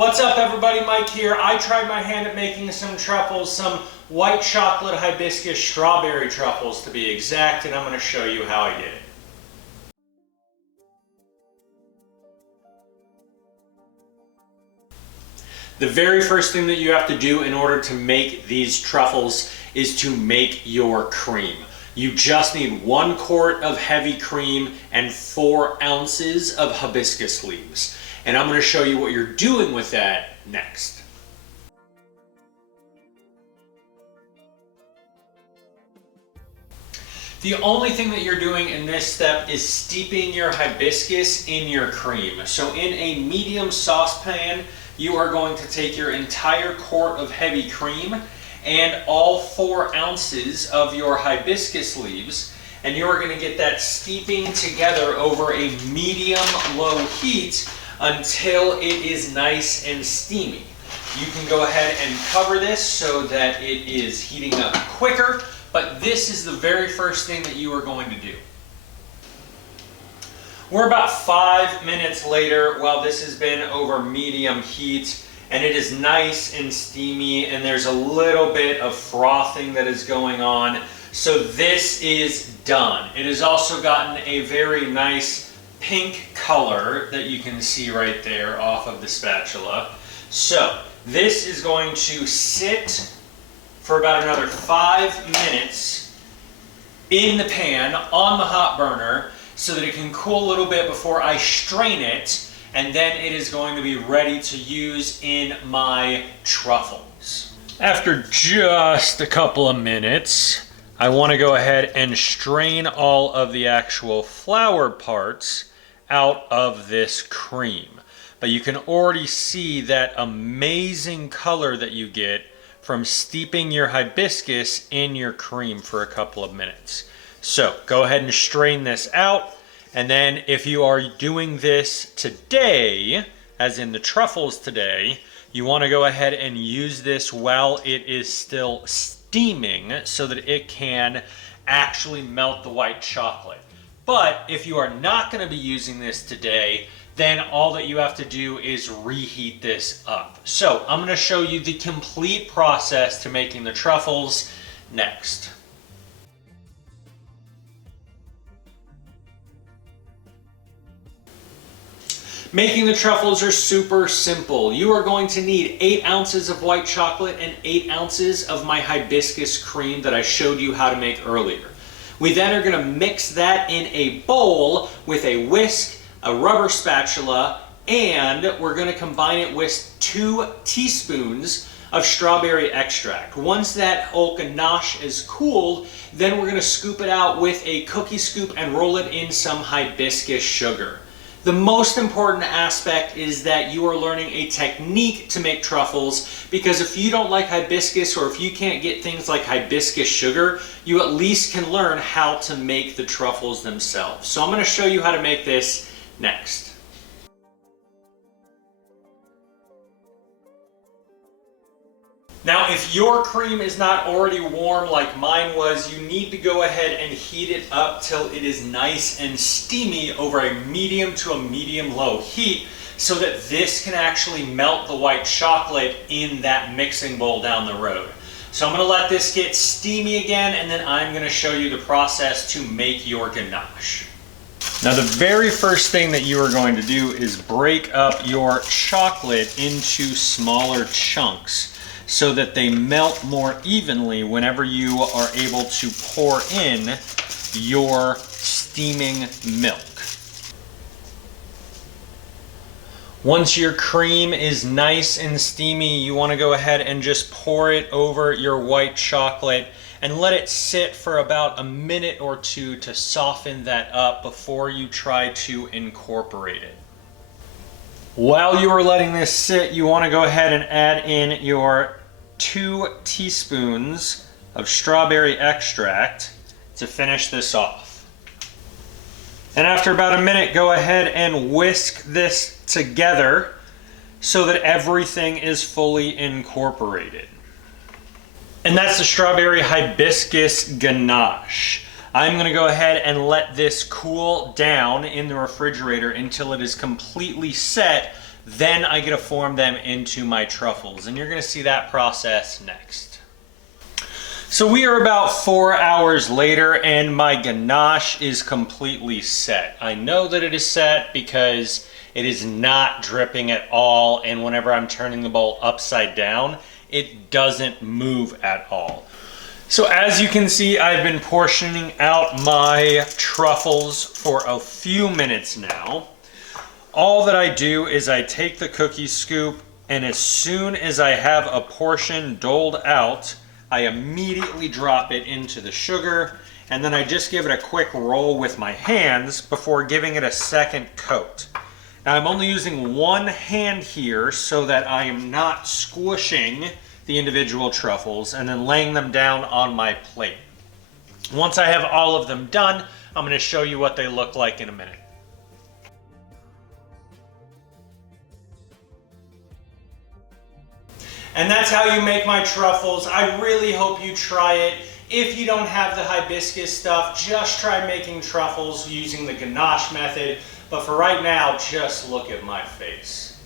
What's up everybody, Mike here. I tried my hand at making some truffles, some white chocolate hibiscus strawberry truffles to be exact, and I'm going to show you how I did it. The very first thing that you have to do in order to make these truffles is to make your cream. You just need 1 quart of heavy cream and 4 ounces of hibiscus leaves. And I'm going to show you what you're doing with that next. The only thing that you're doing in this step is steeping your hibiscus in your cream. So in a medium saucepan, you are going to take your entire quart of heavy cream and all 4 ounces of your hibiscus leaves, and you are going to get that steeping together over a medium-low heat until it is nice and steamy. You can go ahead and cover this so that it is heating up quicker, but this is the very first thing that you are going to do. We're about 5 minutes later while this has been over medium heat, and it is nice and steamy, and there's a little bit of frothing that is going on. So this is done. It has also gotten a very nice pink color that you can see right there off of the spatula. So this is going to sit for about another 5 minutes in the pan on the hot burner so that it can cool a little bit before I strain it, and then it is going to be ready to use in my truffles. After just a couple of minutes, I want to go ahead and strain all of the actual flour parts out of this cream. But you can already see that amazing color that you get from steeping your hibiscus in your cream for a couple of minutes. So go ahead and strain this out, and then if you are doing this today, as in the truffles today, you want to go ahead and use this while it is still steaming so that it can actually melt the white chocolate. But if you are not going to be using this today, then all that you have to do is reheat this up. So I'm going to show you the complete process to making the truffles next. Making the truffles are super simple. You are going to need 8 ounces of white chocolate and 8 ounces of my hibiscus cream that I showed you how to make earlier. We then are going to mix that in a bowl with a whisk, a rubber spatula, and we're going to combine it with 2 teaspoons of strawberry extract. Once that whole ganache is cooled, then we're going to scoop it out with a cookie scoop and roll it in some hibiscus sugar. The most important aspect is that you are learning a technique to make truffles, because if you don't like hibiscus, or if you can't get things like hibiscus sugar, you at least can learn how to make the truffles themselves. So I'm going to show you how to make this next. Now, if your cream is not already warm like mine was, you need to go ahead and heat it up till it is nice and steamy over a medium to a medium-low heat so that this can actually melt the white chocolate in that mixing bowl down the road. So I'm going to let this get steamy again, and then I'm going to show you the process to make your ganache. Now, the very first thing that you are going to do is break up your chocolate into smaller chunks, so that they melt more evenly whenever you are able to pour in your steaming milk. Once your cream is nice and steamy, you want to go ahead and just pour it over your white chocolate and let it sit for about a minute or 2 to soften that up before you try to incorporate it. While you are letting this sit, you want to go ahead and add in your 2 teaspoons of strawberry extract to finish this off. And after about a minute, go ahead and whisk this together so that everything is fully incorporated. And that's the strawberry hibiscus ganache. I'm going to go ahead and let this cool down in the refrigerator until it is completely set. Then I get to form them into my truffles, and you're gonna see that process next. So we are about 4 hours later and my ganache is completely set. I know that it is set because it is not dripping at all, and whenever I'm turning the bowl upside down, it doesn't move at all. So as you can see, I've been portioning out my truffles for a few minutes now. All that I do is I take the cookie scoop, and as soon as I have a portion doled out, I immediately drop it into the sugar, and then I just give it a quick roll with my hands before giving it a second coat. Now I'm only using one hand here so that I am not squishing the individual truffles and then laying them down on my plate. Once I have all of them done, I'm going to show you what they look like in a minute. And that's how you make my truffles. I really hope you try it. If you don't have the hibiscus stuff, just try making truffles using the ganache method. But for right now, just look at my face.